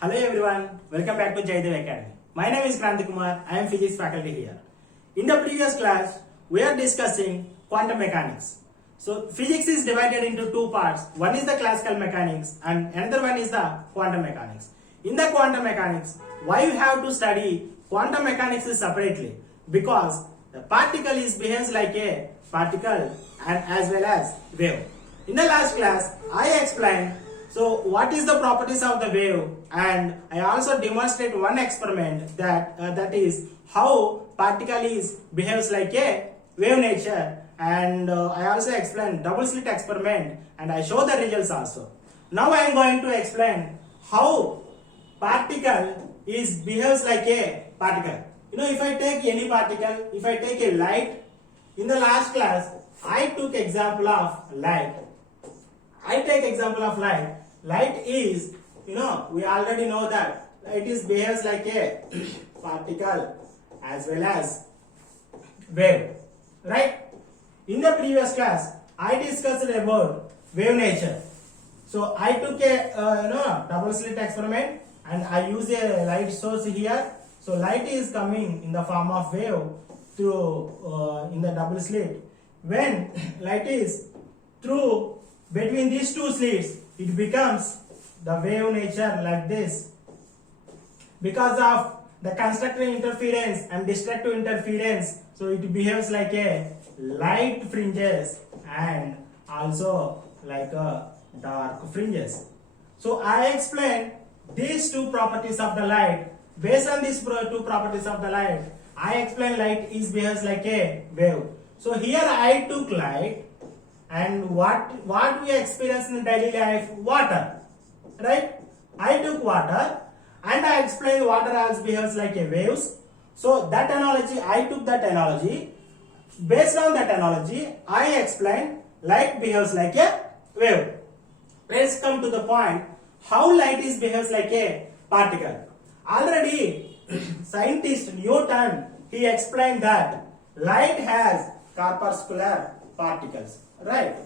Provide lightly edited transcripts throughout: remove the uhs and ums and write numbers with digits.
Hello everyone, welcome back to Jayadev Academy. My name is Kranthi. I am physics faculty here. In the previous class, we are discussing quantum mechanics. So physics is divided into two parts. One is the classical mechanics and another one is the quantum mechanics. In the quantum mechanics, why you have to study quantum mechanics is separately? Because the particle behaves like a particle and as well as wave. In the last class, I explained what is the properties of the wave, and I also demonstrate one experiment that is how particle behaves like a wave nature, and I also explained double slit experiment and I show the results also. Now I am going to explain how particle behaves like a particle. If I take any particle, if I take a light, in the last class I took example of light. I take example of light. Light is, we already know that light behaves like a particle as well as wave, right? In the previous class, I discussed about wave nature. So I took a double slit experiment and I use a light source here. So light is coming in the form of wave through in the double slit. When light is through between these two slits, it becomes the wave nature like this. Because of the constructive interference and destructive interference, so it behaves like a light fringes and also like a dark fringes. So I explained these two properties of the light. Based on these two properties of the light, I explained light behaves like a wave. So here I took light, and what we experience in daily life? Water, right? I took water and I explained water also behaves like a waves. So that analogy, I took that analogy. Based on that analogy, I explained light behaves like a wave. Let's come to the point how light behaves like a particle. Already scientist Newton, he explained that light has corpuscular particles, right?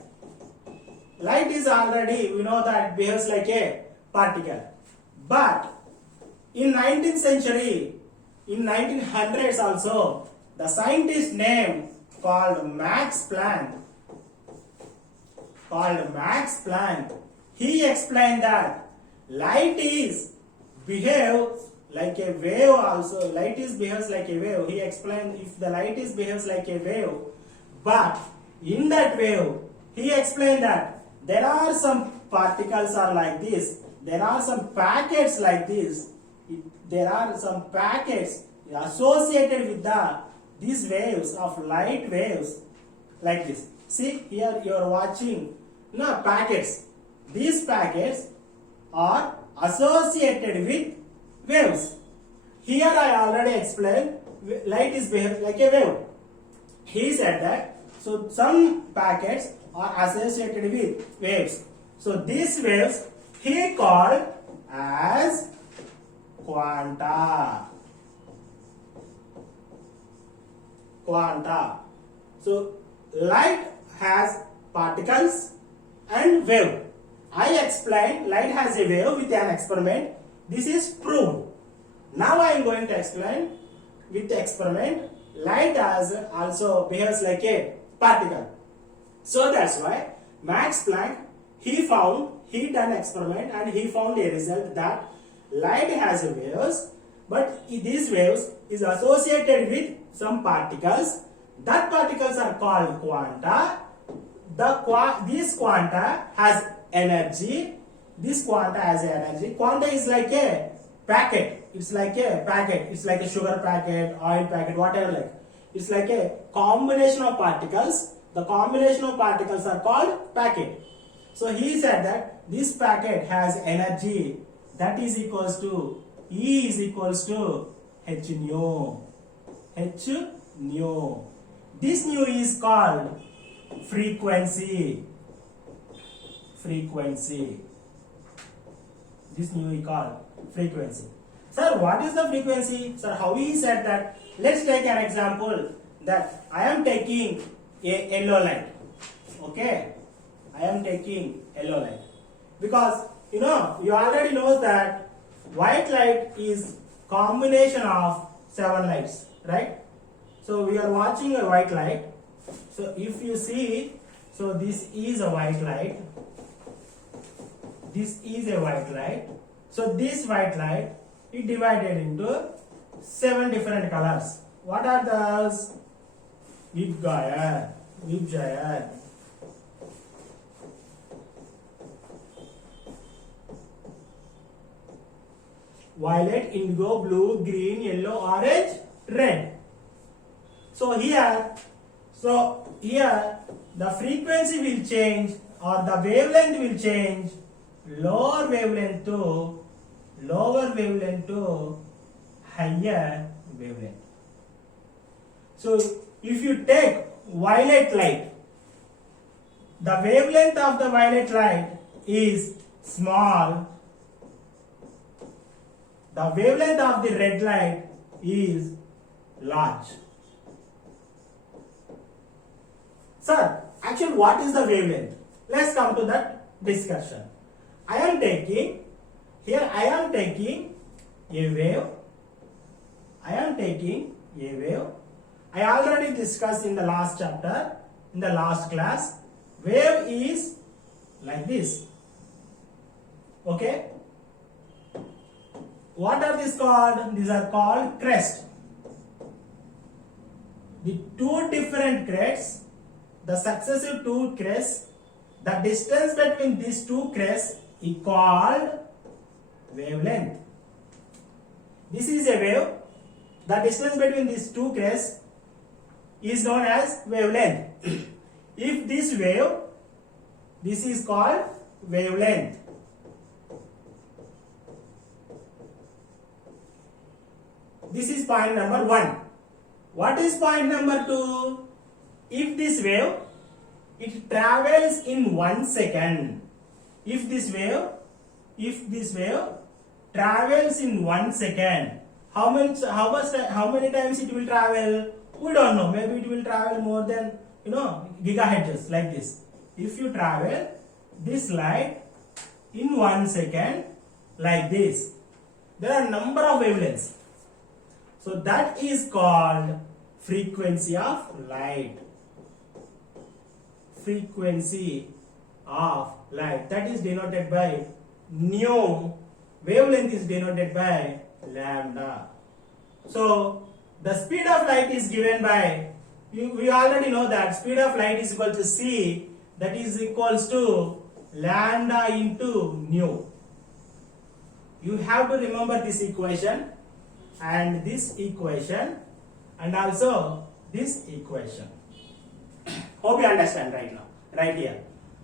Light is already, we know that it behaves like a particle. But in 19th century, in 1900s also, the scientist name called Max Planck, he explained that light behaves like a wave also. Light behaves like a wave. He explained if the light behaves like a wave, but in that wave, he explained that there are some particles are like this. There are some packets like this. There are some packets associated with these waves of light waves like this. See here you are watching packets. These packets are associated with waves. Here I already explained light behaves like a wave. He said that so some packets are associated with waves. So these waves he called as quanta. So light has particles and wave. I explained light has a wave with an experiment. This is proved. Now I am going to explain with the experiment light also behaves like a particle. So that's why Max Planck he done experiment and he found a result that light has waves, but these waves is associated with some particles. That particles are called quanta. This quanta has energy. This quanta has energy. Quanta is like a packet. It's like a packet. It's like a sugar packet, oil packet, whatever like. It's like a combination of particles. The combination of particles are called packet. So he said that this packet has energy that is equals to E is equals to h nu. H nu. This nu is called frequency. This nu is called frequency. Sir, what is the frequency? Sir, how he said that? Let's take an example that I am taking a yellow light. Okay, I am taking yellow light because you already know that white light is combination of 7 lights, right? So we are watching a white light. So if you see, so this is a white light. This is a white light. So this white light is divided into 7 different colors. What are those? Jayadev. Violet, indigo, blue, green, yellow, orange, red. So here the frequency will change or the wavelength will change. Lower wavelength to higher wavelength. So if you take violet light, the wavelength of the violet light is small. The wavelength of the red light is large. Sir, actually what is the wavelength? Let's come to that discussion. I am taking a wave. I already discussed in the last chapter, in the last class. Wave is like this. Okay? What are these called? These are called crest. The two different crests, the successive two crests, the distance between these two crests is called wavelength. This is a wave. The distance between these two crests is known as wavelength. If this wave, this is called wavelength. This is point number 1. What is point number 2? If this wave, it travels in 1 second. If this wave travels in 1 second, how many times it will travel? We don't know. Maybe it will travel more than gigahertz like this. If you travel this light in 1 second like this, there are number of wavelengths. So that is called frequency of light. Frequency of light. That is denoted by nu. Wavelength is denoted by lambda. So the speed of light is given by, we already know that speed of light is equal to c, that is equals to lambda into nu. You have to remember this equation and this equation and also this equation. Hope you understand right now, right here.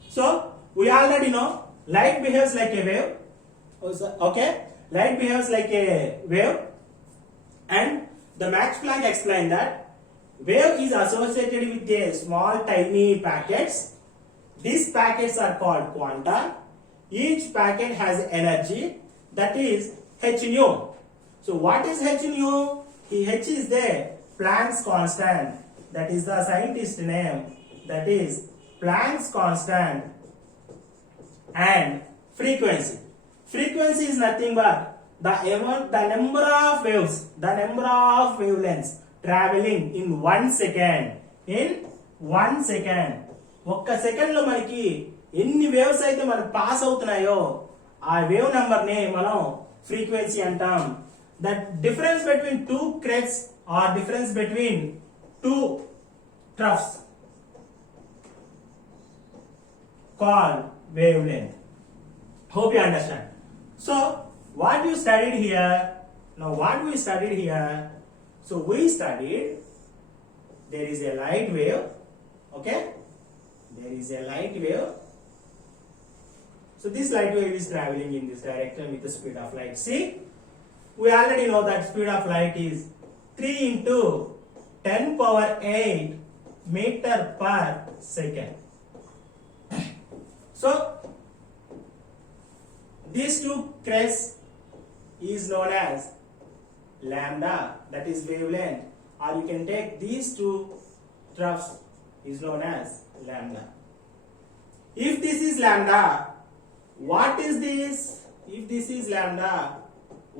So we already know light behaves like a wave. Okay, light behaves like a wave, and the Max Planck explained that wave is associated with a small tiny packets. These packets are called quanta. Each packet has energy, that is h nu. So what is h nu? H is the Planck's constant. That is the scientist name. That is Planck's constant. And frequency. Frequency is nothing but the number of waves, the number of wavelengths traveling in 1 second. In 1 second. ఒక్క సెకండ్ లో మనకి ఎన్ని వేవ్స్ అయితే మనకు పాస్ అవుతున్నాయో ఆ wave number ని మనం ఫ్రీక్వెన్సీ అంటాం. That difference between two crests or difference between two troughs called wavelength. Hope you understand. So what you studied here, now what we studied here, so we studied there is a light wave, okay, there is a light wave. So this light wave is traveling in this direction with the speed of light. See, we already know that speed of light is 3 into 10 power 8 meter per second. So these two crests is known as lambda, that is wavelength, or you can take these two troughs is known as lambda. If this is lambda, what is this? If this is lambda,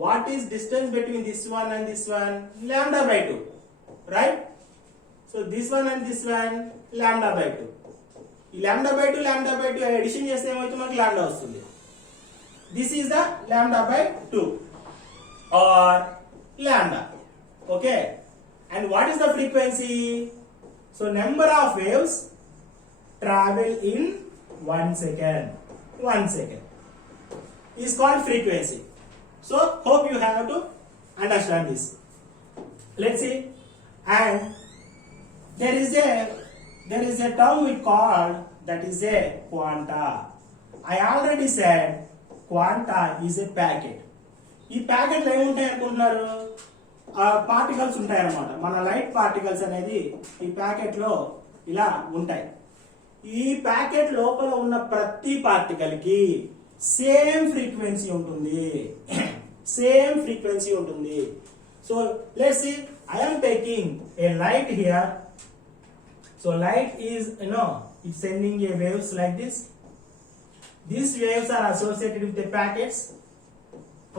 what is distance between this one and this one? Lambda by 2, right? So this one and this one, lambda by 2. Lambda by 2 addition చేస్తే ఏమవుతుంది మనకి lambda వస్తుంది. This is the lambda by 2 or lambda. Okay, and what is the frequency? So number of waves travel in 1 second. 1 second is called frequency. So hope you have to understand this. Let's see. And there is a term we call that is a quanta. I already said quanta is a packet. ఈ ప్యాకెట్ లో ఏముంటాయి అనుకుంటున్నారు? పార్టికల్స్ ఉంటాయి అన్నమాట. మన light particles అనేది ఈ ప్యాకెట్ లో ఇలా ఉంటాయి. ఈ ప్యాకెట్ లోపల ఉన్న ప్రతి పార్టికల్ కి సేమ్ ఫ్రీక్వెన్సీ ఉంటుంది. సేమ్ ఫ్రీక్వెన్సీ ఉంటుంది. So let's see, I am taking a light here. So light is, it's sending a waves like this. These waves are associated with the packets.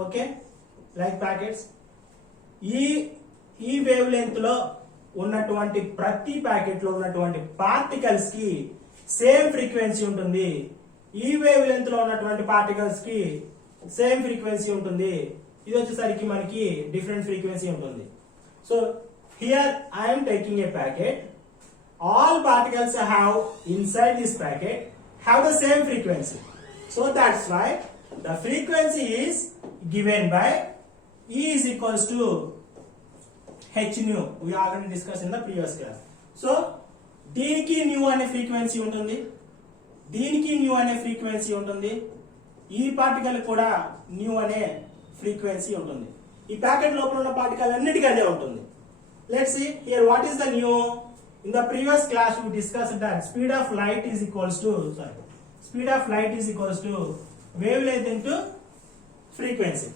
Okay, like packets. ఈ wave length లో ఉన్నటువంటి ప్రతి ప్యాకెట్ లో ఉన్నటువంటి పార్టికల్స్ కి same frequency ఉంటుంది. ఈ wave length లో ఉన్నటువంటి పార్టికల్స్ కి సేమ్ ఫ్రీక్వెన్సీ ఉంటుంది. ఇది వచ్చేసరికి మనకి డిఫరెంట్ ఫ్రీక్వెన్సీ ఉంటుంది. So here I am taking a packet. All particles have inside this packet have the same frequency. So that's why the frequency is given by E is equals to h nu. We already discussed in the previous class. So దీనికి న్యూ అనే ఫ్రీక్వెన్సీ ఉంటుంది, దీనికి న్యూ అనే ఫ్రీక్వెన్సీ ఉంటుంది, ఈ పార్టికల్ కూడా న్యూ అనే ఫ్రీక్వెన్సీ ఉంటుంది. ఈ ప్యాకెట్ లోపల ఉన్న పార్టికల్ అన్నిటికీ అదే ఉంటుంది. Let's see here what is the new. In the previous class we discussed that speed of light is equals to wavelength into frequency.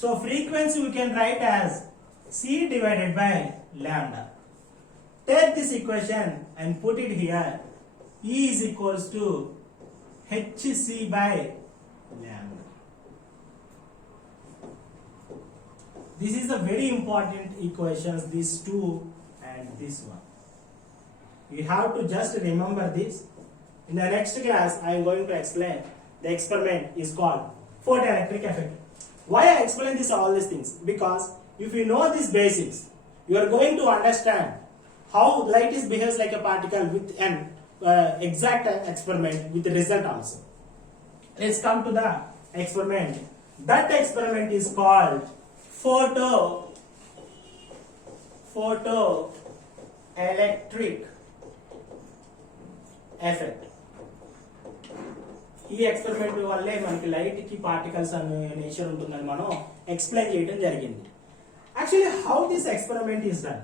So frequency we can write as c divided by lambda. Take this equation and put it here. E is equals to hc by lambda. This is a very important equations, these two and this one. You have to just remember this. In the next class I am going to explain the experiment is called photoelectric effect. Why I explain this all these things? Because if you know these basics, you are going to understand how light is behaves like a particle with an exact experiment with the result also. Let's come to the experiment. That experiment is called photoelectric effect. ఈ ఎక్స్పెరిమెంట్ వల్లే మనకి లైట్ కి పార్టికల్స్ అనే నేచర్ ఉంటుందని మనం explain చేయడం జరిగింది. Actually how this experiment is done,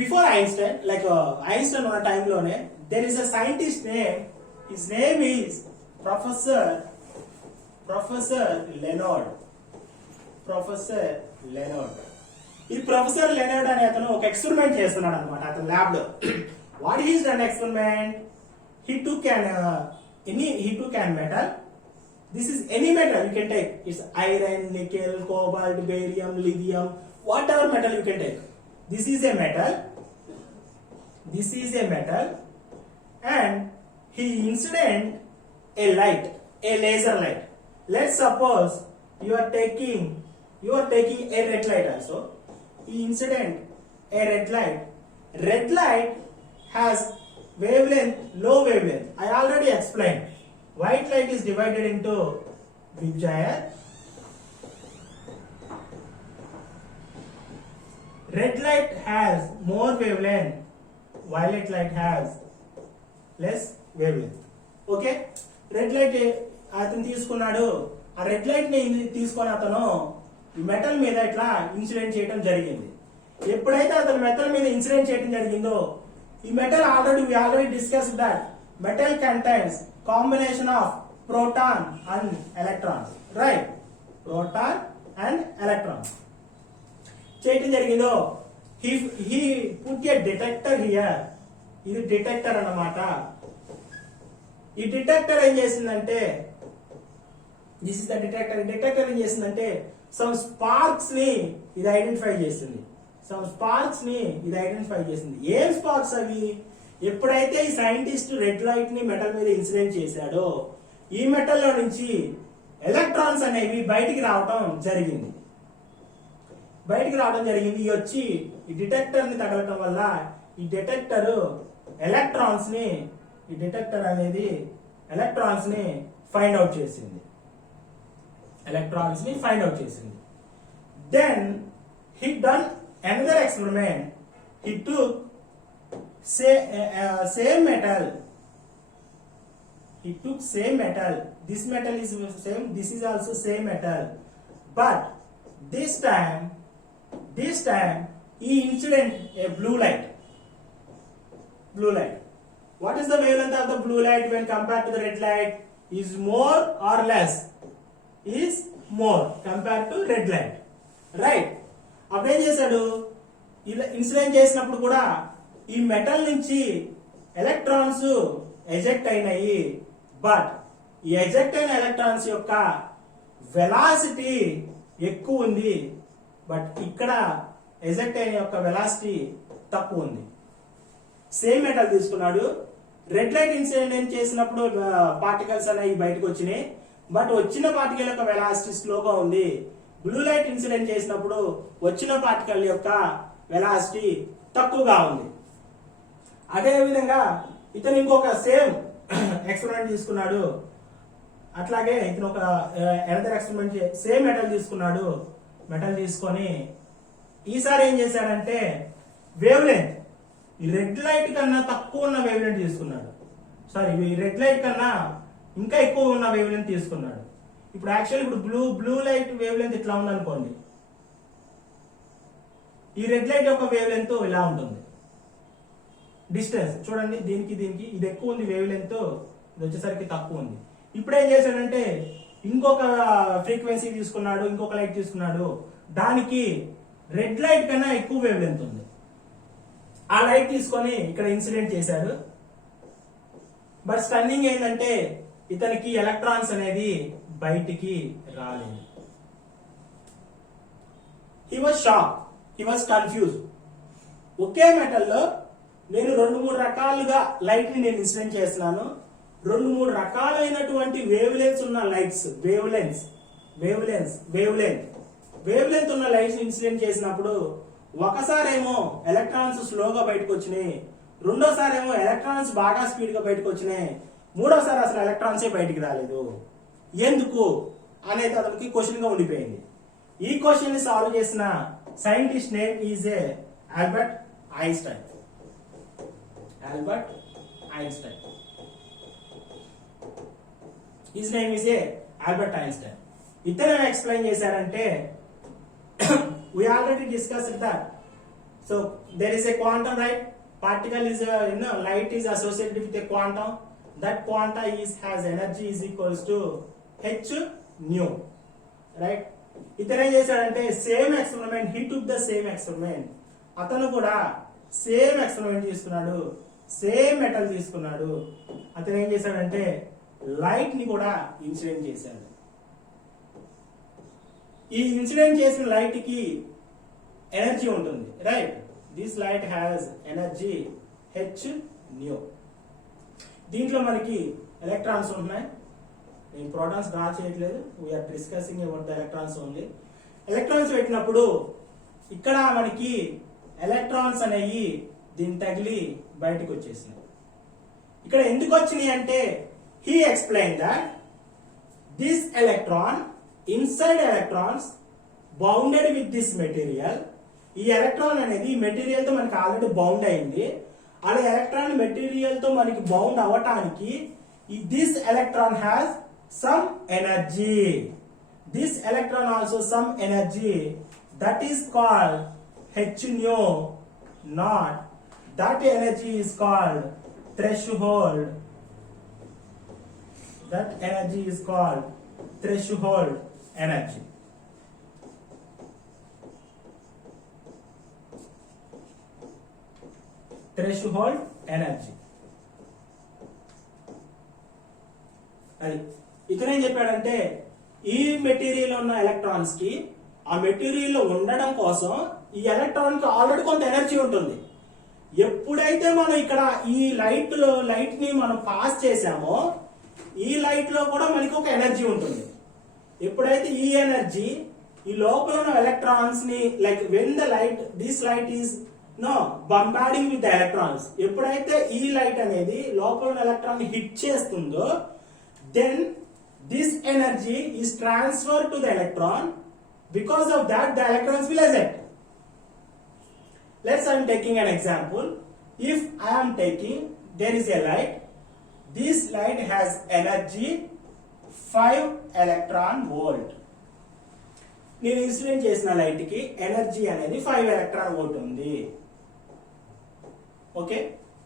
before Einstein, like Einstein ఉన్న టైంలోనే there is a scientist name, his name is professor Lenard. ఈ ప్రొఫెసర్ లెనార్డ్ అనే అతను ఒక ఎక్స్పెరిమెంట్ చేస్తున్నాడు అనమాట అతని ల్యాబ్ లో. What he has done experiment? He took an metal. This is any metal you can take. It's iron, nickel, cobalt, barium, lithium, whatever metal you can take. This is a metal, and he incident a light, a laser light. Let's suppose you are taking a red light also. He incident a red light. Red light has wavelength, low wavelength. I already explained. White light is divided into Jayadev. Red light has more wavelength. Violet light has less wavelength. Okay? Red light అతను తీసుకున్నాడు. ఆ red light ని తీసుకొని అతను మెటల్ మీద ఇట్లా ఇన్సిడెంట్ చేయడం జరిగింది. ఎప్పుడైతే అతను మెటల్ మీద ఇన్సిడెంట్ చేయడం జరిగిందో, ఈ metal we already discussed that metal contains combination of proton and electrons, right? Proton and electrons. చేయడం జరిగిందో, he put a detector here. ఇది డిటెక్టర్ అన్నమాట. ఈ డిటెక్టర్ ఏం చేసిందంటే this is the detector. Detector ఏం చేసిందంటే సమ్ స్పార్క్స్ ని ఇది ఐడెంటిఫై చేసింది. ఏం స్పార్క్స్ అవి? ఎప్పుడైతే ఈ సైంటిస్ట్ రెడ్ లైట్ ని మెటల్ మీద ఇన్సిడెంట్ చేశాడో ఈ మెటల్ లో నుంచి ఎలక్ట్రాన్స్ అనేవి బయటికి రావడం జరిగింది. ఇవి వచ్చి ఈ డిటెక్టర్ ని తగలటం వల్ల ఈ డిటెక్టర్ అనేది ఎలక్ట్రాన్స్ ని ఫైండ్ అవుట్ చేసింది. Then he done another experiment. He took same metal. This metal is same. This is also same metal. But this time he incident a blue light. What is the wavelength of the blue light when compared to the red light? Is more or less? Is more compared to red light. Right. అప్పుడు ఏం చేశాడు? ఇలా ఇన్సిడెంట్ చేసినప్పుడు కూడా ఈ మెటల్ నుంచి electrons eject అయినాయి. బట్ ఈ ఎజెక్ట్ అయిన ఎలక్ట్రాన్స్ యొక్క వెలాసిటీ ఎక్కువ ఉంది. బట్ ఇక్కడ ఎజెక్ట్ అయిన యొక్క వెలాసిటీ తక్కువ ఉంది. సేమ్ మెటల్ తీసుకున్నాడు. రెడ్ లైట్ ఇన్సిడెంట్ చేసినప్పుడు పార్టికల్స్ అనేవి బయటకు వచ్చినాయి. బట్ వచ్చిన పార్టికల్ యొక్క వెలాసిటీ స్లోగా ఉంది. బ్లూ లైట్ ఇన్సిడెంట్ చేసినప్పుడు వచ్చిన పార్టికల్ యొక్క వెలాసిటీ తక్కువగా ఉంది. అదే విధంగా ఇతను ఇంకొక సేమ్ ఎక్స్పెరిమెంట్ తీసుకున్నాడు. అట్లాగే ఇతను ఒక ఎనదర్ ఎక్స్పెరిమెంట్ సేమ్ మెటల్ తీసుకొని ఈసారి ఏం చేశాడంటే వేవ్ లెంత్ ఈ రెడ్ లైట్ కన్నా తక్కువ ఉన్న వేవ్ లెంత్ తీసుకున్నాడు. ఈ రెడ్ లైట్ కన్నా ఇంకా ఎక్కువ ఉన్న వేవ్ లెంత్ తీసుకున్నాడు. ఇప్పుడు actual blue light wave length ఇట్లా ఉందనుకోండి. ఈ రెడ్ లైట్ యొక్క వేవ్ లెంత్ ఇలా ఉంటుంది. డిస్టెన్స్ చూడండి, దీనికి ఇది ఎక్కువ ఉంది వేవ్ లెంత్, ఇది వచ్చేసరికి తక్కువ ఉంది. ఇప్పుడు ఏం చేశాడంటే ఇంకొక ఫ్రీక్వెన్సీ తీసుకున్నాడు, ఇంకొక లైట్ తీసుకున్నాడు. దానికి రెడ్ లైట్ కన్నా ఎక్కువ వేవ్ లెంత్ ఉంది. ఆ లైట్ తీసుకొని ఇక్కడ ఇన్సిడెంట్ చేశాడు. బట్ స్టన్నింగ్ ఏంటంటే ఇతనికి ఎలక్ట్రాన్స్ అనేది బయటికి రాలేదు. He was shock, he was confuse. ఒకే మెటల్లో నేను 2-3 రకాలుగా లైట్ ని నేను ఇన్సిడెంట్ చేస్తున్నాను. 2-3 రకాలైనటువంటి వేవ్ లెంత్స్ ఉన్న లైట్స్, వేవ్ లెంత్ ఉన్న లైట్స్ ఇన్సిడెంట్ చేసినప్పుడు ఒకసారేమో ఎలక్ట్రాన్స్ స్లోగా బయటకు వచ్చినాయి, రెండోసారేమో ఎలక్ట్రాన్స్ బాగా స్పీడ్ గా బయటకు వచ్చినాయి, మూడోసారి అసలు ఎలక్ట్రాన్సే బయటికి రాలేదు. ఎందుకు అనేది అతనికి క్వశ్చన్ గా ఉండిపోయింది. ఈ క్వశ్చన్ ని సాల్వ్ చేసిన scientist name is Albert Einstein. His name is Albert Einstein. ఇతను ఎక్స్ప్లెయిన్ చేశారంటే we already discussed that. So there is a quantum, right? Particle is light is associated with a quantum. That quanta has energy is equals to h nu, right? ఇతను ఏం చేశాడంటే same experiment, he took the same experiment. అతను కూడా same experiment తీసుకున్నాడు, same metal తీసుకున్నాడు. అతను ఏం చేశాడంటే లైట్ ని కూడా ఇన్సిడెంట్ చేశాడు. ఈ ఇన్సిడెంట్ చేసిన లైట్ కి ఎనర్జీ ఉంటుంది, right? This light has energy h nu. దీంట్లో మనకి ఎలక్ట్రాన్స్ ఉన్నాయి. నేను ప్రోటాన్స్ డ్రా చేయట్లేదు, we are discussing about the electrons only. Electrons పెట్టినప్పుడు ఇక్కడ మనకి ఎలక్ట్రాన్స్ అనేవి దీన్ని తగిలి బయటకు వచ్చేసినాయి. ఇక్కడ ఎందుకు వచ్చినాయి అంటే he explain that this electron inside electrons bounded with this material. ఈ ఎలక్ట్రాన్ అనేది మెటీరియల్ తో మనకి ఆల్రెడీ బౌండ్ అయింది. అలా ఎలక్ట్రాన్ మెటీరియల్ తో మనకి బౌండ్ అవ్వటానికి this electron has some energy. This electron also some energy, that is called h nu naught. That energy is called threshold. That energy is called threshold energy. Threshold energy. అది ఇతను ఏం చెప్పాడంటే ఈ మెటీరియల్ ఉన్న ఎలక్ట్రాన్స్ కి ఆ మెటీరియల్ లో ఉండడం కోసం ఈ ఎలక్ట్రాన్ కి ఆల్రెడీ కొంత ఎనర్జీ ఉంటుంది. ఎప్పుడైతే మనం ఇక్కడ ఈ లైట్ ని మనం పాస్ చేసామో ఈ లైట్ లో కూడా మనకి ఒక ఎనర్జీ ఉంటుంది. ఎప్పుడైతే ఈ ఎనర్జీ ఈ లోపల ఉన్న ఎలక్ట్రాన్స్ ని like when the light this light is bombarding with the electrons, ఎప్పుడైతే ఈ లైట్ అనేది లోపల ఉన్న ఎలక్ట్రాన్ హిట్ చేస్తుందో then this energy is transfer to the electron. Because of that, the electrons will eject. Let's I am taking an example. If I am taking, there is a light. This light has energy 5 electron volt. నేను ఇన్సిడెంట్ చేసిన లైట్ కి ఎనర్జీ అనేది 5 electron volt ఉంది. Okay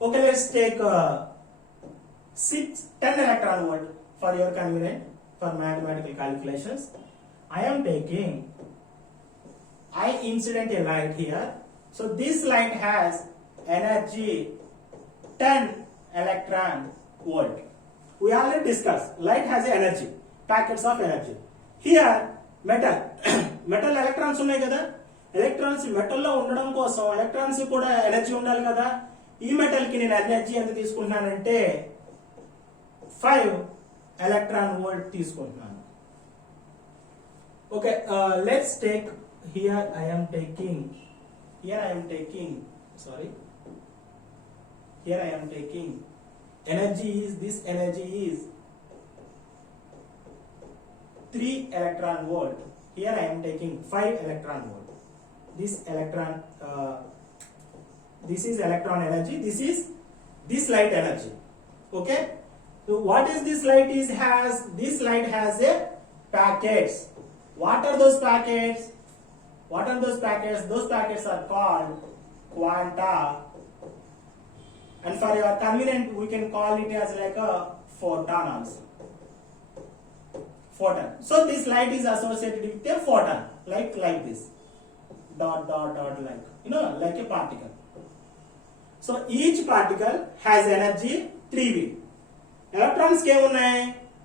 okay let's take 10 electron volt for your convenience for mathematical calculations. I am taking I incident a light here. So this light has energy 10 electron volt. We already discussed light has energy, packets of energy. Here metal metal electrons ఉన్నాయి కదా, electrons metal లో ఉండడం కోసం ఎలక్ట్రాన్స్ కూడా ఎనర్జీ ఉండాలి కదా. ఈ మెటల్ కి నేను ఎనర్జీ ఎంత తీసుకుంటున్నానంటే 5 ఎలక్ట్రాన్ వోల్ట్ తీసుకుంటున్నాను. Okay, let's take here I am taking energy is this energy is 3 electron volt. Here I am taking 5 electron volt. This is electron energy, this light energy. Okay, so what is this light this light has a packets. What are those packets? Those packets are called quanta, and for your convenience we can call it as like a photon also. Photon. So this light is associated with a photon, like this, dot like like a particle. So each particle has energy 3V. Electrons ke unnai,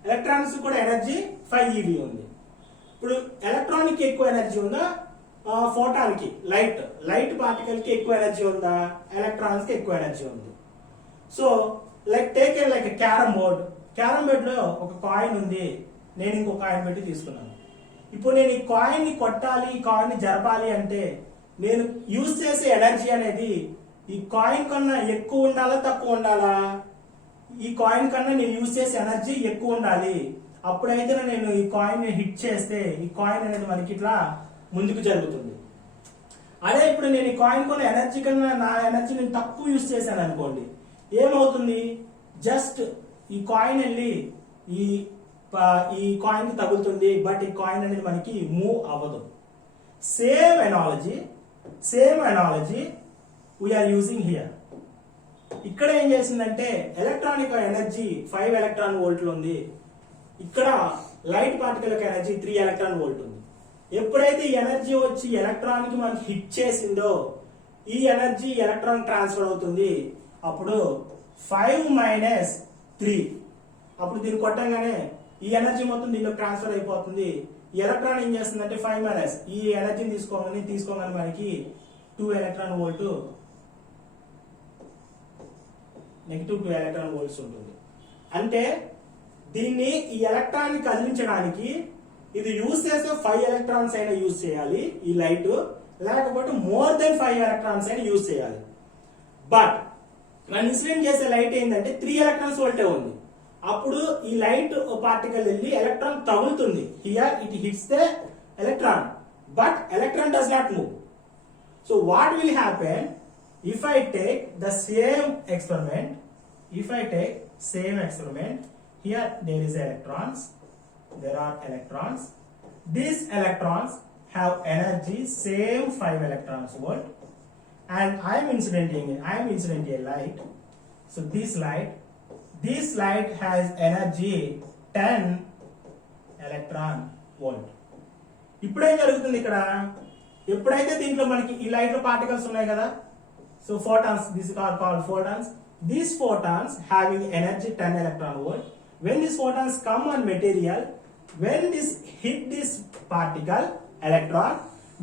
electrons kuda energy 5eV undi. ఇప్పుడు ఎలక్ట్రాన్ కి ఎక్కువ ఎనర్జీ ఉందా, ఫోటాన్ కి light particle కి ఎక్కువ ఎనర్జీ ఉందా, ఎలక్ట్రాన్స్ కి ఎక్కువ ఎనర్జీ ఉంది. So like take like carrom board లో ఒక కాయిన్ ఉంది, నేను ఇంకో కాయిన్ పెట్టి తీసుకున్నాను. ఇప్పుడు నేను ఈ కాయిన్ ని కొట్టాలి, ఈ కాయిన్ ని జరపాలి అంటే నేను యూజ్ చేసే ఎనర్జీ అనేది ఈ కాయిన్ కన్నా ఎక్కువ ఉండాలా తక్కువ ఉండాలా? ఈ కాయిన్ కన్నా నేను యూజ్ చేసే ఎనర్జీ ఎక్కువ ఉండాలి. అప్పుడైతే నేను ఈ కాయిన్ ని హిట్ చేస్తే ఈ కాయిన్ అనేది మనకి ఇట్లా ముందుకు జరుగుతుంది. అదే ఇప్పుడు నేను ఈ కాయిన్ కొన్న ఎనర్జీ కన్నా నా ఎనర్జీ నేను తక్కువ యూజ్ చేశాను అనుకోండి, ఏమవుతుంది? జస్ట్ ఈ కాయిన్ వెళ్ళి ఈ కాయిన్ కి తగులుతుంది, బట్ ఈ కాయిన్ అనేది మనకి మూవ్ అవ్వదు. Same analogy we are using here. ఇక్కడ ఏం చేసిందంటే ఎలక్ట్రానిక్ ఎనర్జీ 5 ఎలక్ట్రాన్ వోల్ట్లు ఉంది, ఇక్కడ లైట్ పార్టికల్ యొక్క ఎనర్జీ 3 ఎలక్ట్రాన్ వోల్ట్ ఉంది. ఎప్పుడైతే ఈ ఎనర్జీ వచ్చి ఎలక్ట్రాన్ కి మనకి హిట్ చేసిందో ఈ ఎనర్జీ ఎలక్ట్రాన్ ట్రాన్స్ఫర్ అవుతుంది. అప్పుడు 5 - 3, అప్పుడు దీన్ని కొట్టంగానే ఈ ఎనర్జీ మొత్తం దీనిలో ట్రాన్స్ఫర్ అయిపోతుంది. ఈ ఎలక్ట్రాన్ ఏం చేస్తుందంటే 5 ఈ ఎనర్జీని తీసుకోగానే మనకి 2 electron volt negative 2 electron volts ఉంటుంది. అంటే దీన్ని ఈ ఎలక్ట్రాన్ ని కదిలించడానికి ఇది యూజ్ చేస్తే 5 ఎలక్ట్రాన్స్ అయినా యూజ్ చేయాలి ఈ లైట్, లేకపోతే మోర్ దెన్ 5 ఎలక్ట్రాన్స్ అయినా యూజ్ చేయాలి. బట్ మనం ఇన్సిడెంట్ చేసే లైట్ ఏంటంటే 3 ఎలక్ట్రాన్స్ వోల్టే ఉంది. అప్పుడు ఈ లైట్ పార్టికల్ వెళ్ళి ఎలక్ట్రాన్ తగులుతుంది. Here it hits the electron, but electron does not move. So what will happen if I take the same experiment, here there is electrons, there are electrons. These electrons have energy same 5 electrons volt, and I am incidenting a light. So this light has energy 10 electron volt. ఇప్పుడు ఏం జరుగుతుంది ఇక్కడ? ఎప్పుడైతే దీంట్లో మనకి ఈ లైట్ లో పార్టికల్స్ ఉన్నాయి కదా, so photons, these are called photons. These photons having energy 10 electron volt. When these photons come on material, when this hit this particle electron,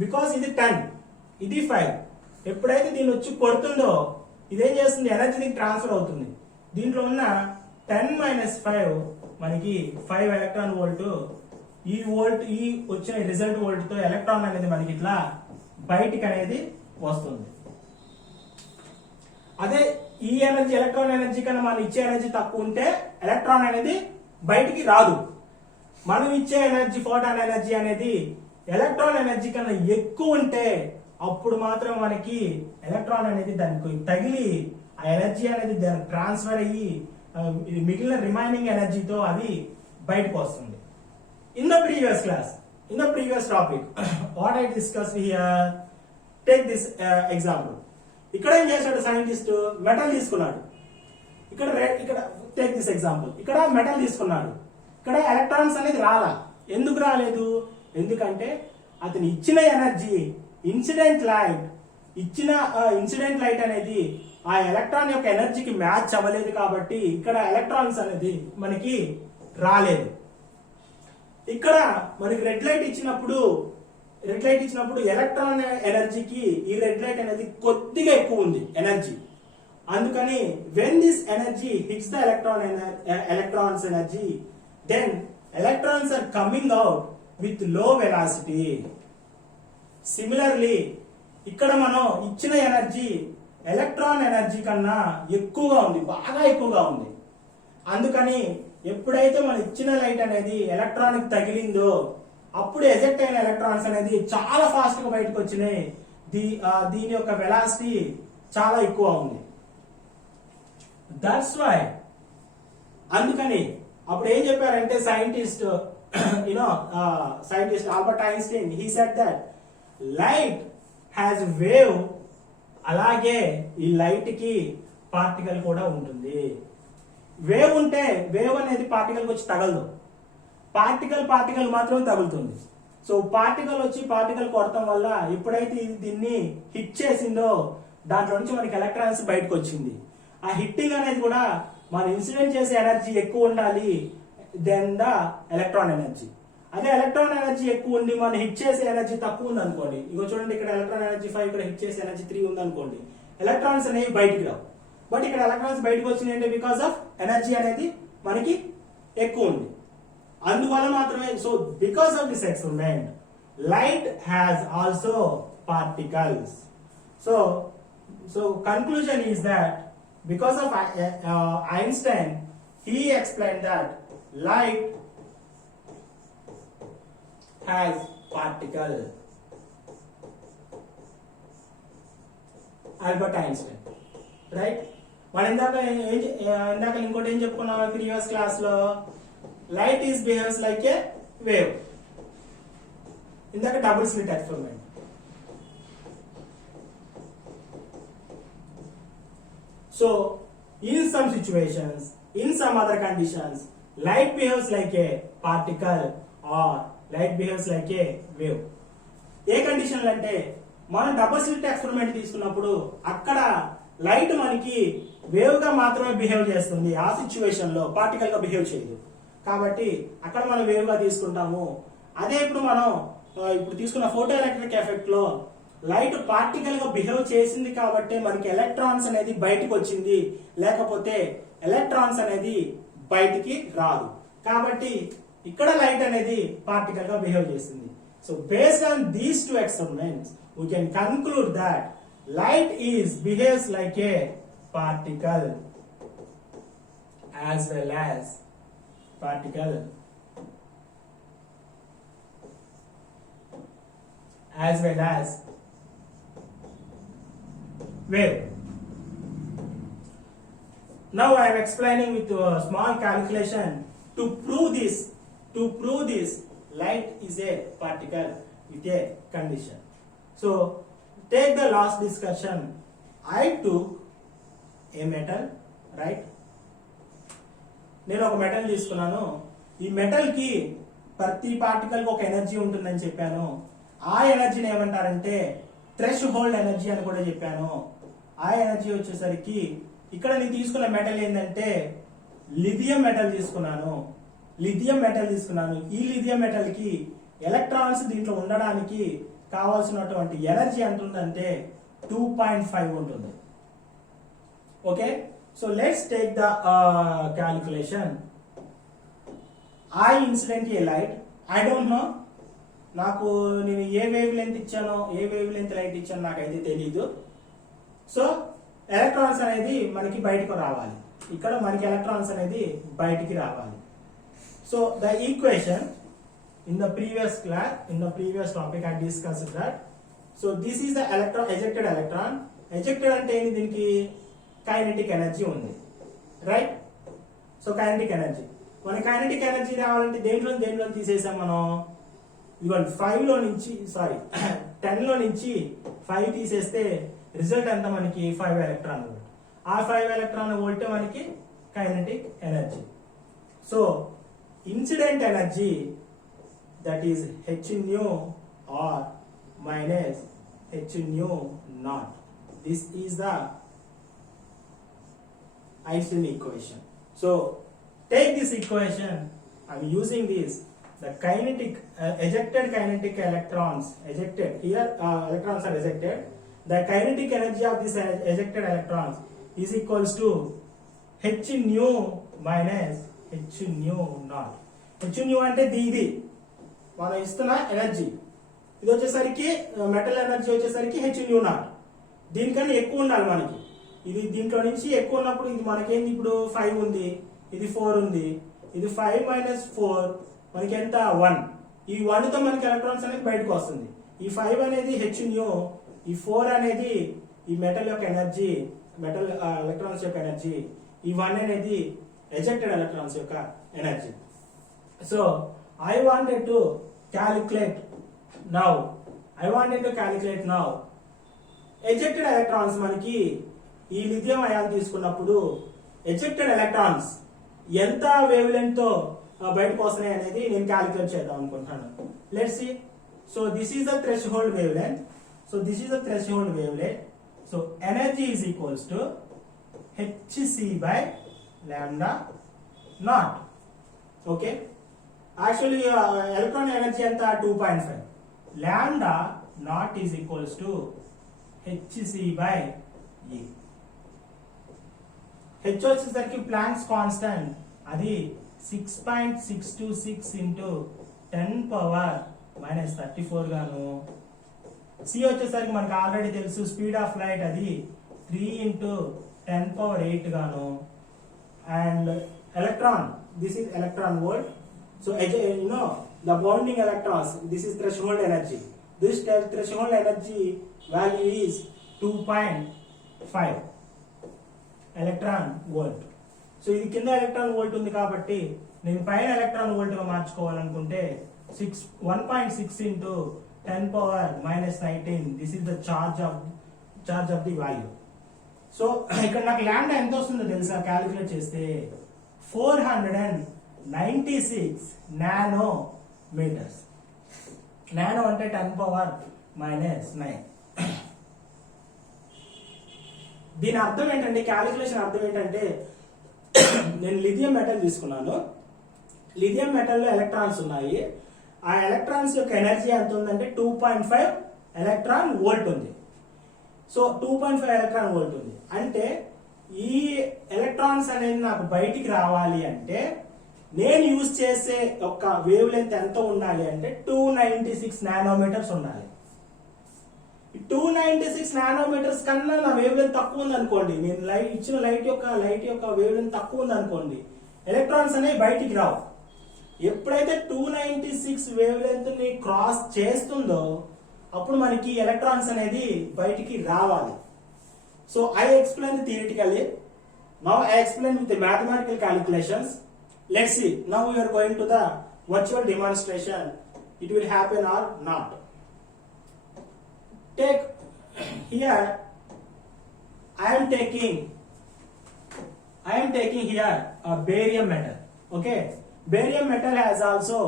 because ఇది 10 ఇది 5, ఎప్పుడైతే దీన్ని వచ్చి కొడుతుందో ఇదేం చేస్తుంది, ఎనర్జీ ట్రాన్స్ఫర్ అవుతుంది. దీంట్లో ఉన్న 10 - 5 మనకి 5 ఎలక్ట్రాన్ వోల్ట్, ఈ వచ్చిన రిజల్ట్ వోల్ట్ తో ఎలక్ట్రాన్ అనేది మనకి ఇట్లా బయటికి అనేది వస్తుంది. అదే ఈ ఎనర్జీ ఎలక్ట్రాన్ ఎనర్జీ కన్నా మనం ఇచ్చే ఎనర్జీ తక్కువ ఉంటే ఎలక్ట్రాన్ అనేది బయటికి రాదు. మనం ఇచ్చే ఎనర్జీ ఫోటాన్ ఎనర్జీ అనేది ఎలక్ట్రాన్ ఎనర్జీ కన్నా ఎక్కువ ఉంటే అప్పుడు మాత్రం మనకి ఎలక్ట్రాన్ అనేది దానికి తగిలి ఆ ఎనర్జీ అనేది దానికి ట్రాన్స్ఫర్ అయ్యి మిగిలిన రిమైనింగ్ ఎనర్జీతో అది బయటకు వస్తుంది. In the previous class, in the previous topic, what I discussed here, take this example. ఇక్కడ ఏం చేశాడు సైంటిస్ట్, మెటల్ తీసుకున్నాడు. ఇక్కడ టేక్ దిస్ ఎగ్జాంపుల్, ఇక్కడ మెటల్ తీసుకున్నాడు. ఇక్కడ ఎలక్ట్రాన్స్ అనేది రాలా. ఎందుకు రాలేదు? ఎందుకంటే అతను ఇచ్చిన ఎనర్జీ ఇన్సిడెంట్ లైట్ అనేది ఆ ఎలక్ట్రాన్ యొక్క ఎనర్జీకి మ్యాచ్ అవ్వలేదు. కాబట్టి ఇక్కడ ఎలక్ట్రాన్స్ అనేది మనకి రాలేదు. ఇక్కడ మనకి రెడ్ లైట్ ఇచ్చినప్పుడు ఎలక్ట్రాన్ ఎనర్జీకి ఈ రెడ్ లైట్ అనేది కొద్దిగా ఎక్కువ ఉంది ఎనర్జీ. అందుకని when this energy hits the electrons energy, then electrons are coming out with low velocity. Similarly ఇక్కడ మనం ఇచ్చిన ఎనర్జీ ఎలక్ట్రాన్ ఎనర్జీ కన్నా ఎక్కువగా ఉంది, బాగా ఎక్కువగా ఉంది. అందుకని ఎప్పుడైతే మనం ఇచ్చిన లైట్ అనేది ఎలక్ట్రానిక్ తగిలిందో అప్పుడు ఎజెక్ట్ అయిన ఎలక్ట్రాన్స్ అనేది చాలా ఫాస్ట్ గా బయటకు వచ్చినాయి. దీని యొక్క వెలాసిటీ చాలా ఎక్కువ ఉంది. దట్స్ వై, అందుకని అప్పుడు ఏం చెప్పారంటే scientist Albert Einstein, he said that light has wave, అలాగే ఈ లైట్ కి పార్టికల్ కూడా ఉంటుంది. వేవ్ ఉంటే వేవ్ అనేది పార్టికల్ వచ్చి తగలదు, పార్టికల్ మాత్రం తగులుతుంది. సో పార్టికల్ వచ్చి పార్టికల్ కొడటం వల్ల ఎప్పుడైతే ఇది దీన్ని హిట్ చేసిందో దాంట్లో నుంచి మనకి ఎలక్ట్రాన్స్ బయటకు వచ్చింది. ఆ హిట్టింగ్ అనేది కూడా మనం ఇన్సిడెంట్ చేసే ఎనర్జీ ఎక్కువ ఉండాలి దెన్ ద ఎలక్ట్రాన్ ఎనర్జీ. అదే ఎలక్ట్రాన్ ఎనర్జీ ఎక్కువ ఉండి మనం హిట్ చేసే ఎనర్జీ తక్కువ ఉంది అనుకోండి, ఇగో చూడండి ఇక్కడ ఎలక్ట్రాన్ ఎనర్జీ 5, ఇక్కడ హిట్ చేసే ఎనర్జీ 3 ఉంది అనుకోండి, ఎలక్ట్రాన్స్ అనేవి బయటికి రావు. బట్ ఇక్కడ ఎలక్ట్రాన్స్ బయటకు వచ్చినాయి అంటే బికాస్ ఆఫ్ ఎనర్జీ అనేది మనకి ఎక్కువ ఉంది. అందువల్ల మాత్రమే, so because of this experiment light has also particles. So conclusion is that because of Einstein, he explained that light has particle. Albert Einstein, right? మనం ఇందాక ఇంకోటి ఏం చెప్పుకున్నాం ప్రీవియస్ క్లాస్ లో, light is behaves like a wave. ఇందాక double slit experiment. So in some situations, in some other conditions, light behaves like a particle or light behaves like a wave. ఏ కండిషన్లు అంటే మనం డబుల్ స్లిట్ ఎక్స్పెరిమెంట్ తీసుకున్నప్పుడు అక్కడ లైట్ మనకి వేవ్ గా మాత్రమే బిహేవ్ చేస్తుంది, ఆ సిచ్యువేషన్ లో పార్టికల్ గా బిహేవ్ చేయదు. కాబట్టి అక్కడ మనం వేవ్ గా తీసుకుంటాము. అదే ఇప్పుడు తీసుకున్న ఫోటో ఎలక్ట్రిక్ ఎఫెక్ట్ లో లైట్ పార్టికల్ గా బిహేవ్ చేసింది కాబట్టి మనకి ఎలక్ట్రాన్స్ అనేది బయటకు వచ్చింది, లేకపోతే ఎలక్ట్రాన్స్ అనేది బయటికి రాదు. కాబట్టి ఇక్కడ లైట్ అనేది పార్టికల్ గా బిహేవ్ చేస్తుంది. So based on these two experiments we can conclude that light behaves like a particle as well as wave. Now I am explaining with a small calculation to prove this light is a particle with a condition. So take the last discussion. I took a metal, right? నేను ఒక మెటల్ తీసుకున్నాను. ఈ మెటల్ కి ప్రతి particle కి ఒక ఎనర్జీ ఉంటుందని చెప్పాను. ఆ ఎనర్జీని ఏమంటారంటే థ్రెష్ హోల్డ్ ఎనర్జీ అని కూడా చెప్పాను. ఆ ఎనర్జీ వచ్చేసరికి ఇక్కడ నేను తీసుకున్న మెటల్ ఏంటంటే లిథియం మెటల్ తీసుకున్నాను. లిథియం మెటల్ తీసుకున్నాను. ఈ లిథియం మెటల్ కి ఎలక్ట్రాన్స్ దీంట్లో ఉండడానికి కావాల్సినటువంటి ఎనర్జీ ఎంత ఉందంటే 2.5 ఉంటుంది. Okay, so let's take the calculation. I incident a light, I don't know, నాకు నేను ఏ వేవ్ లెంత్ ఇచ్చానో ఏ వేవ్ లెంత్ లైట్ ఇచ్చానో నాకైతే తెలీదు. సో ఎలక్ట్రాన్స్ అనేది మనకి బయటకు రావాలి, ఇక్కడ మనకి ఎలక్ట్రాన్స్ అనేది బయటికి రావాలి. So the equation in the previous class, in the previous topic I discussed that. So this is the electron, ejected electron. Ejected అంటే ఏంటి, దీనికి కైనెటిక్ ఎనర్జీ ఉంది, రైట్? సో కైనెటిక్ ఎనర్జీ, మన కైనెటిక్ ఎనర్జీ రావాలంటే దేంట్లో తీసేసాం మనం. ఇవ్వండి 5 లో నుంచి 10 లో నుంచి 5 తీసేస్తే రిజల్ట్ ఎంత మనకి 5 ఎలక్ట్రాన్ వోల్ట్. ఆ 5 ఎలక్ట్రాన్ వోల్ట్ మనకి kinetic energy. So incident energy, that is h nu or minus h nu naught. This is the Einstein equation. So take this equation, I am using this, the kinetic ejected kinetic electrons, ejected here, electrons are ejected, the kinetic energy of this ejected electrons is equals to h nu minus h nu naught. h nu అంటే ఇది మనం ఇస్తున్న ఎనర్జీ, ఇది వచ్చేసరికి metal energy వచ్చేసరికి h nu naught. దీనికన్నా ఎక్కువ ఉండాలి మనకి, ఇది దీంట్లో నుంచి ఎక్కువ ఉన్నప్పుడు ఇది మనకేంది, ఇప్పుడు 5 ఉంది, ఇది 4 ఉంది, ఇది 5 మైనస్ 4 మనకి ఎంత 1. ఈ 1 తో మనకి ఎలక్ట్రాన్స్ అనేది బయటకు వస్తుంది. ఈ 5 అనేది h nu, ఈ 4 అనేది ఈ మెటల్ యొక్క ఎనర్జీ, మెటల్ ఎలక్ట్రాన్స్ యొక్క ఎనర్జీ, ఈ 1 అనేది ఎజెక్టెడ్ ఎలక్ట్రాన్స్ యొక్క energy. So I wanted to calculate now. Ejected electrons మనకి ఈ లిథియం అయాన్ తీసుకున్నప్పుడు ఎజెక్టెడ్ ఎలక్ట్రాన్స్ ఎంత వేవ్ లెంత్ తో బయటకు వస్తున్నాయి అనేది నేను క్యాలిక్యులేట్ చేద్దాం అనుకుంటున్నాను. Let's see. So this is the threshold wavelength. So energy is equals to hc by lambda naught. Okay, actually electron energy ఎంత 2.5. lambda naught is equals to hc by e. h వచ్చేసరికి planks constant, అది 6.626 into 10 power minus 34 గాను. c వచ్చేసరికి మనకు ఆల్రెడీ తెలుసు, speed of light అది 3 into 10 power 8 గాను. And electron, this is electron volt. So you know the bonding electrons, this is threshold energy. This threshold energy value is 2.5 electron volt. So ఇది కింద electron volt ఉంది కాబట్టి నేను పైన ఎలక్ట్రాన్ వోల్ట్ గా మార్చుకోవాలనుకుంటే 1.6 into 10 power minus 19. This is the charge of the value. So ఇక్కడ నాకు లాంబ్డా ఎంత వస్తుందో తెలుసా, క్యాలిక్యులేట్ చేస్తే 496 నానోమీటర్స్. నానో అంటే 10 పవర్ మైనస్ 9. దీని అర్థం ఏంటంటే, క్యాలిక్యులేషన్ అర్థం ఏంటంటే, నేను లిథియం మెటల్ తీసుకున్నాను, లిథియం మెటల్లో ఎలక్ట్రాన్స్ ఉన్నాయి, ఆ ఎలక్ట్రాన్స్ యొక్క ఎనర్జీ ఎంత ఉందంటే 2.5 ఎలక్ట్రాన్ వోల్ట్ ఉంది. సో 2.5 ఎలక్ట్రాన్ వోల్ట్ ఉంది అంటే ఈ ఎలక్ట్రాన్స్ అనేది నాకు బయటికి రావాలి అంటే నేను యూజ్ చేసే ఒక వేవ్ లెంత్ ఎంత ఉండాలి అంటే 296 నానోమీటర్స్ ఉండాలి. 296 నానోమీటర్స్ కన్నా నా వేవ్ లెంత్ తక్కువ ఉంది అనుకోండి, నేను ఇచ్చిన లైట్ యొక్క వేవ్ లెంత్ తక్కువ ఉంది అనుకోండి, ఎలక్ట్రాన్స్ అనేవి బయటికి రావు. ఎప్పుడైతే 296 వేవ్ లెంత్ ని క్రాస్ చేస్తుందో అప్పుడు మనకి ఎలక్ట్రాన్స్ అనేది బయటికి రావాలి. So I explain theoretically, now I explain with mathematical calculations. Let's see. Now we are going to the virtual demonstration. It will happen or not. Take here. I am taking here a barium metal. Okay, barium metal has also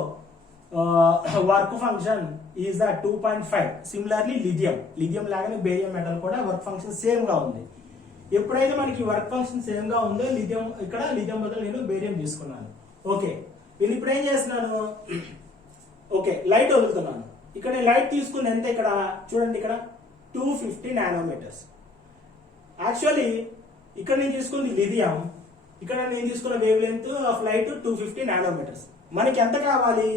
work function is the 2.5. Similarly, lithium లాగానే barium metal కూడా work function same గా ఉంది. ఎప్పుడైతే మనకి work function same గా ఉందో లిథియం బదులు నేను బేరియం తీసుకున్నాను. ఓకే, నేను ఇప్పుడు ఏం చేస్తున్నాను, ఓకే లైట్ వదులుతున్నాను. ఇక్కడ నేను లైట్ తీసుకుని ఎంత, ఇక్కడ చూడండి, ఇక్కడ 250 నానోమీటర్స్. యాక్చువల్లీ ఇక్కడ నేను తీసుకుంది లిథియం, ఇక్కడ నేను తీసుకున్న వేవ్ లెంత్ ఆఫ్ లైట్ 250 నానోమీటర్స్. మనకి ఎంత కావాలి,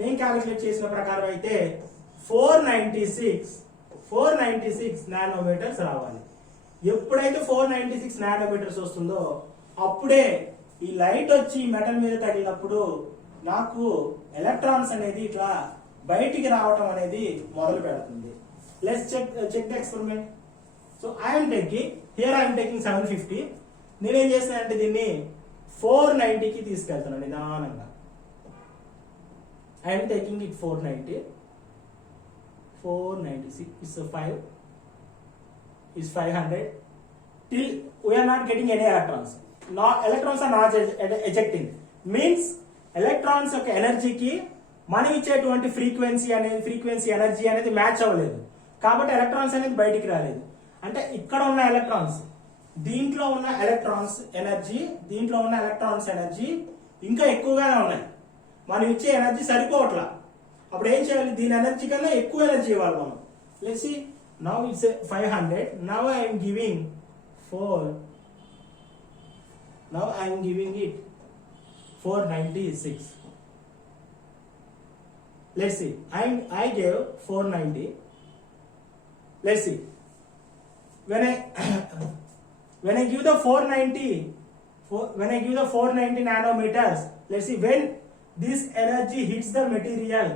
నేను క్యాలిక్యులేట్ చేసిన ప్రకారం అయితే 496 నానోమీటర్స్ రావాలి. ఎప్పుడైతే 496 నానోమీటర్స్ వస్తుందో అప్పుడే ఈ లైట్ వచ్చి మెటల్ మీద తగిలినప్పుడు నాకు ఎలక్ట్రాన్స్ అనేది ఇట్లా బయటికి రావటం అనేది మొదలు పెడుతుంది. Let's check the experiment. So I'm taking 750. నేనేం చేస్తానంటే దీన్ని 490కి తీసుకెళ్తున్నాను నిదానంగా. ఐఎమ్ టేకింగ్ ఇట్ 496 is 5 is 500 till we are not getting any electrons. Electrons are not ejecting. Means electrons యొక్క ఎనర్జీకి మనం ఇచ్చేటువంటి ఫ్రీక్వెన్సీ ఎనర్జీ అనేది మ్యాచ్ అవ్వలేదు, కాబట్టి ఎలక్ట్రాన్స్ అనేది బయటికి రాలేదు. అంటే ఇక్కడ ఉన్న ఎలక్ట్రాన్స్, దీంట్లో ఉన్న ఎలక్ట్రాన్స్ ఎనర్జీ ఇంకా ఎక్కువగానే ఉన్నాయి. మనం ఇచ్చే ఎనర్జీ సరిపోవట్లా. అప్పుడు ఏం చేయాలి, దీని ఎనర్జీ కన్నా ఎక్కువ ఎనర్జీ ఇవ్వాలి మనం. Let's see, now it's 500. Now I'm giving it 496. Let's see, I gave 490. Let's see, when I give the 490 nanometers, let's see, when this energy hits the material,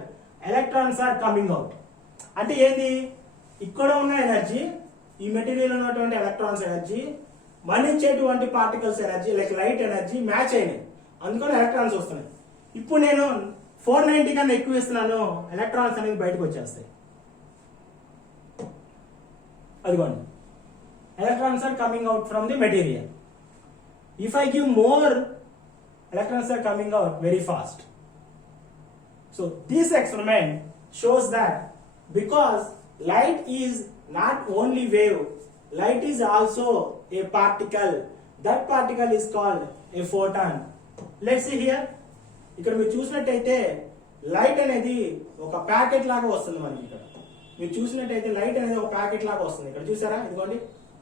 electrons are coming out. అంటే ఏంది, ఇక్కడ ఉన్న ఎనర్జీ, ఈ material ఉన్నటువంటి electrons energy, మనించేటువంటి particles energy like light energy match అయినాయి, అందుకని ఎలక్ట్రాన్స్ వస్తున్నాయి. ఇప్పుడు నేను 490 కన్నా ఎక్కువ ఇస్తున్నాను, ఎలక్ట్రాన్స్ అనేది బయటకు వచ్చేస్తాయి. అదిగోండి, electrons are coming out from the material. If I give more, electrons are coming out very fast. So this experiment shows that because light is not only wave, light is also a particle. That particle is called a photon. Let's see here. ఇక్కడ మీరు చూసినట్టయితే లైట్ అనేది ఒక ప్యాకెట్ లాగా వస్తుంది మనకి. ఇక్కడ మీరు చూసినట్టయితే లైట్ అనేది ఒక ప్యాకెట్ లాగా వస్తుంది. ఇక్కడ చూసారా, ఇదిగోండి,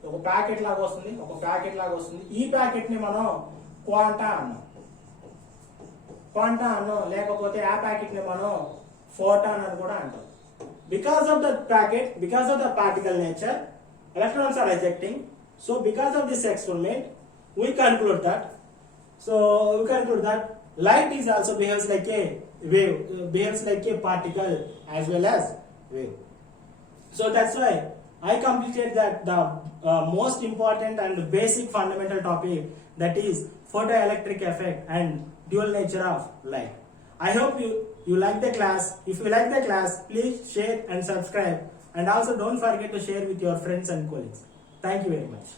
ఒక ప్యాకెట్ లాగా వస్తుంది. ఈ ప్యాకెట్ ని మనం క్వాంటా అన్నాం, లేకపోతే ఆ ప్యాకెట్ ని మనం ఫోటాన్ అని కూడా అంటాం. Because of the packet, because of the particle nature, electrons are ejecting. So because of this experiment we conclude that light is also behaves like a wave, behaves like a particle as well as wave. So that's why I completed that the most important and basic fundamental topic, that is photoelectric effect and dual nature of light. I hope you like the class. If you like the class, please share and subscribe, and also don't forget to share with your friends and colleagues. Thank you very much.